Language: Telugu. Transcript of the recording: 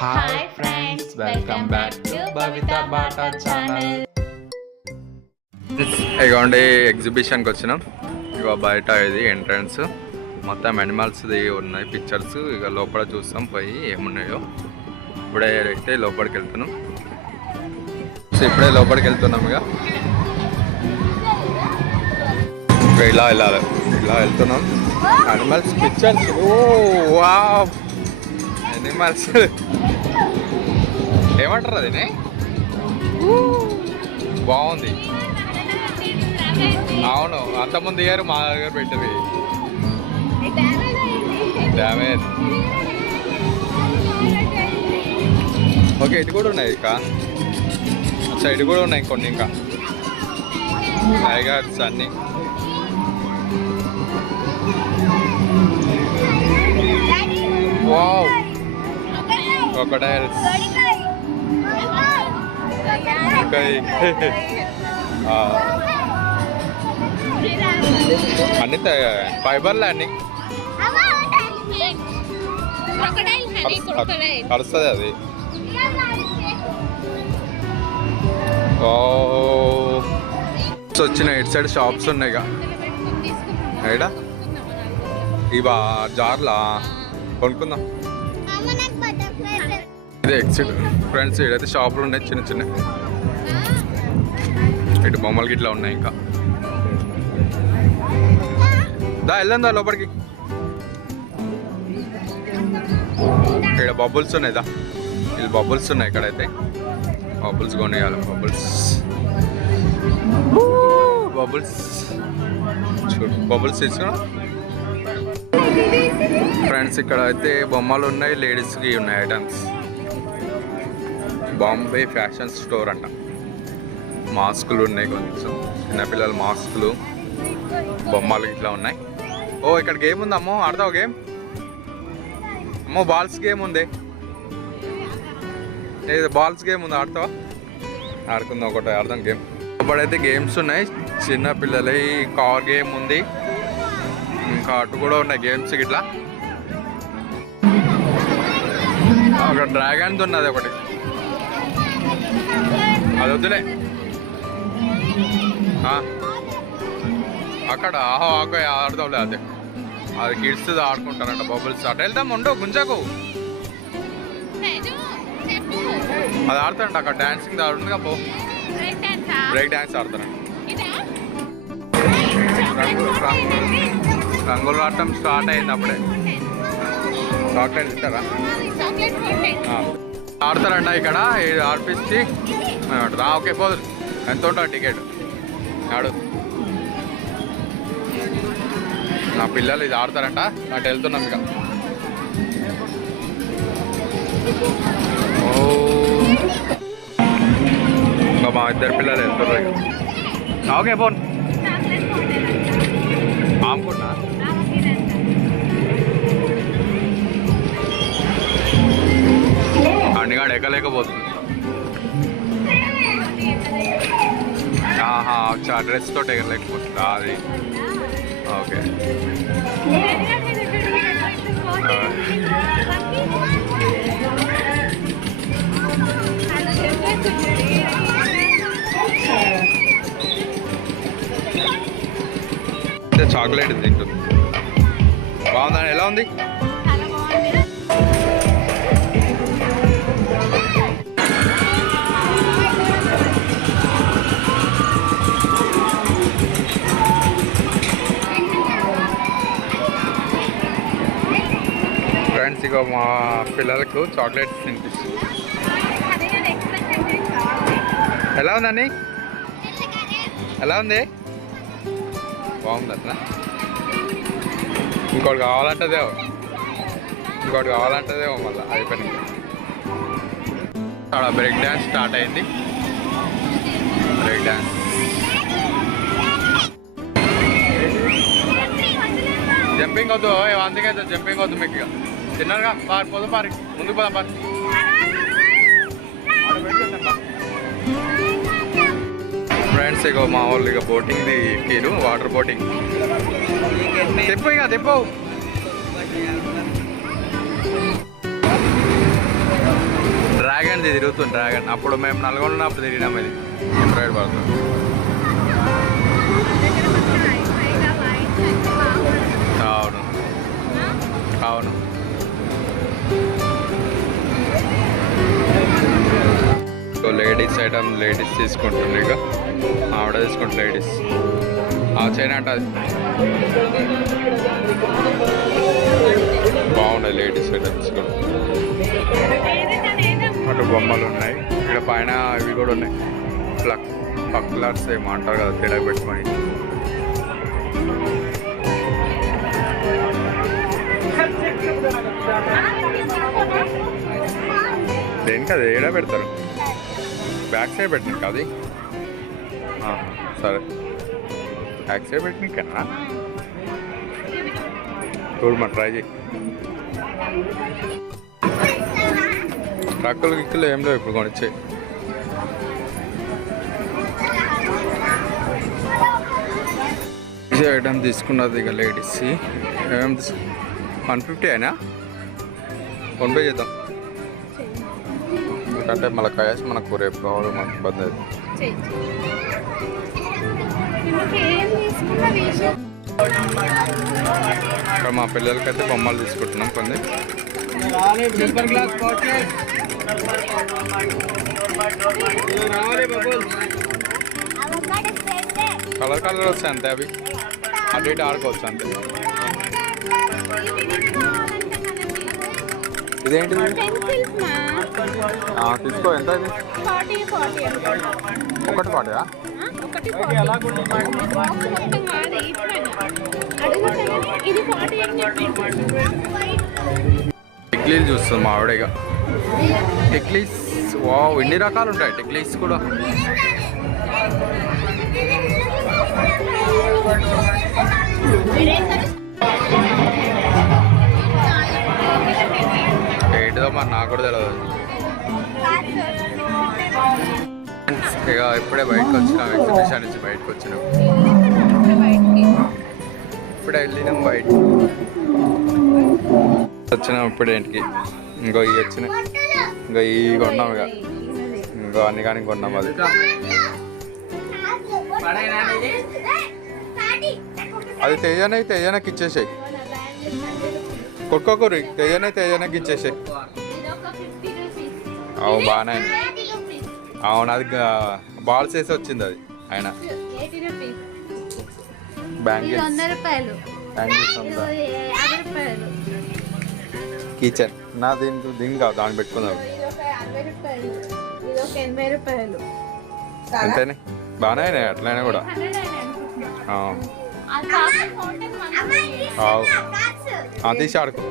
Hi friends, welcome back to Bhavitha Baata channel. ఇగోండి ఎగ్జిబిషన్కి వచ్చినాం. ఇక బయట ఇది ఎంట్రన్స్, మొత్తం యానిమల్స్ది ఉన్నాయి పిక్చర్స్. ఇక లోపల చూస్తాం పోయి ఏమున్నాయో. ఇప్పుడే అయితే లోపలికి వెళ్తున్నాం. ఇప్పుడే లోపలికి వెళ్తున్నాం. ఇక ఇలా వెళ్ళాలి, ఇలా వెళ్తున్నాం. Animals pictures. Oh wow, animals ఏమంటారు అది? బాగుంది. అవును, అంతకుముందు ఇయర్ మా దగ్గర పెట్టింది డ్యామేజ్. ఓకే, ఇటు కూడా ఉన్నాయి. ఇంకా సైడ్ కూడా ఉన్నాయి కొన్ని. ఇంకా టైగర్స్ అన్నీ. Wow, crocodiles. అన్ని ఫైబర్లే అన్ని. కలుస్తుంది అది. వచ్చిన ఇటు సైడ్ షాప్స్ ఉన్నాయి. ఇక ఇవా జార్లా కొనుక్కుందాం. ఇది ఎక్సిట్ ఫ్రెండ్స్. ఇడైతే షాపులు ఉన్నాయి చిన్న చిన్న. ఇటు బొమ్మలకి ఇట్లా ఉన్నాయి. ఇంకా దా వెళ్ళందా లోపలికి. ఇక్కడ బబుల్స్ ఉన్నాయి. దా ఇది బబుల్స్ ఉన్నాయి. ఇక్కడైతే బబుల్స్ కొనేయాలి. బబుల్స్ బబుల్స్ చూడు, బబుల్స్ తీసుకున్నా ఫ్రెండ్స్. ఇక్కడ అయితే బొమ్మలు ఉన్నాయి, లేడీస్కి ఉన్నాయి ఐటమ్స్. బాంబే ఫ్యాషన్ స్టోర్ అంట. మాస్కులు ఉన్నాయి, కొంచెం చిన్నపిల్లల మాస్కులు, బొమ్మలు ఇట్లా ఉన్నాయి. ఓ ఇక్కడ గేమ్ ఉంది. అమ్మో ఆడతావు గేమ్? అమ్మో బాల్స్ గేమ్ ఉంది. బాల్స్ గేమ్ ఉంది, ఆడతావా? ఆడుకుందాం, ఒకటి ఆడదాం గేమ్. అప్పుడైతే గేమ్స్ ఉన్నాయి చిన్నపిల్లలు. కార్ గేమ్ ఉంది, ఇంకా అటు కూడా ఉన్నాయి గేమ్స్ ఇట్లా. ఒక డ్రాగన్ ఉన్నది ఒకటి, అది వద్దులే. అక్కడ ఆడదాంలే. అదే అది కిడ్స్ ఆడుకుంటారంట బబుల్స్. అటు వెళ్తాం, ఉండవు గుంజకు. అది ఆడతారంట అక్కడ. డాన్సింగ్ ఆడుతుంది పో. బ్రేక్ డాన్స్ ఆడతారంట. రంగులు ఆడటం స్టార్ట్ అయింది అప్పుడే. చాక్లెట్ ఇస్తారా? ఆడతారంట ఇక్కడ. ఆడిపించి ఓకే పోదు. ఎంత ఉంటుంది టికెట్? ఆడు. నా పిల్లలు ఇది ఆడతారంట. అటు వెళ్తున్నాం ఇక. ఇంకా మా ఇద్దరు పిల్లలు వెళ్తున్నారు ఇక. ఓకే పోను. ఆముకున్నా అన్నిగాడు ఎక్కలేకపోతుంది. డ్రెస్ తోటి ఎగరలేకపోతుందా అది? ఓకే. చాక్లెట్ తింటుంది. బాగుందా? ఎలా ఉంది? ఫ్రెండ్స్ ఇక మా పిల్లలకు చాక్లెట్స్ తినిపిస్తుంది. ఎలా ఉందండి? ఎలా ఉంది? బాగుంది అట్లా. ఇంకోటి కావాలంటదేమో, మళ్ళీ అయిపోయింది. అక్కడ బ్రేక్ డ్యాన్స్ స్టార్ట్ అయింది. Break dance. జంపింగ్ వద్దు, అందుకే జంపింగ్ వద్దు మీకు. తిన్నారుగా పోదు పారి, ముందుకు పోదాం పారి. ఫ్రెండ్స్ ఇక మా వాళ్ళు ఇక బోటింగ్ది ఎక్కిరు. Water boating. తెప్పు ఇక తెప్పు. డ్రాగన్ తిరుగుతుంది డ్రాగన్. అప్పుడు మేము నల్గొండ ఉన్నప్పుడు తిరిగినాం ఇది ఎంబ్రాయిడ్ పడుతుంది. అవును అవును. లేడీస్ ఐటమ్ లేడీస్ తీసుకుంటుంది. ఇక ఆవిడ తీసుకుంటుంది లేడీస్. చైనా అది బాగున్నాయి లేడీస్ ఐటమ్స్ కూడా. అటు బొమ్మలు ఉన్నాయి. ఇక్కడ పైన ఇవి కూడా ఉన్నాయి. పక్లర్స్ ఏమంటారు కదా తేడా పెట్టుకొని. దేనికి అది ఏడా పెడతారు? బ్యాక్ సైడ్ పెట్టినాక అది సరే బ్యాక్ సైడ్ పెట్టినాకన్నా చూడమా ట్రై చేయి. ట్రక్కులు గిక్కులు ఏం లేవు ఇప్పుడు కొనిచ్చాయి. ఐటమ్ తీసుకున్నది ఇక లేడీస్. ఏమేమి 150 అయినా 1 చేద్దాం. ఎందుకంటే మళ్ళీ కయాసి మనకు రేపు కావాలి, మనకు ఇబ్బంది అవుతుంది. ఇక్కడ మా పిల్లలకైతే బొమ్మలు తీసుకుంటున్నాం కొన్ని. కలర్ కలర్ వస్తాయి అంతే. అవి అటు ఇటు ఆడుకోవచ్చు అంతే. ఇదేంటిది? తీసుకో. ఎంత ఇది? 140. టిక్లీలు చూస్తుంది మా ఆవిడ. ఇక టిక్లీస్ వావ్ ఎన్ని రకాలు ఉంటాయి టిక్లీస్ కూడా. ఏంటిదో మరి నాకు కూడా తెలియదు. ఇక ఇప్పుడే బయటకు వచ్చినాం, ఎగ్జిబిషన్ నుంచి బయటకు వచ్చినాం. ఇప్పుడే వెళ్ళినాం బయటకి వచ్చినాం. ఇప్పుడే ఇంటికి ఇంకో ఇవి వచ్చినాయి. ఇంకా ఇవి కొన్నాం. ఇక ఇంకో అన్ని కానీ కొన్నాం. అది అది తేజానకి ఇచ్చేసాయి. కొట్టుకోకూరి తేజానకి ఇచ్చేసాయి. అవు బాగానే. అవును అది బాల్స్ వేసి వచ్చింది అది. ఆయన కిచెన్ నా దీని కాదు దాన్ని పెట్టుకుందాం. అంతేనే బాగానే అయినాయి అట్లయినా కూడా. తీసి ఆడుకో.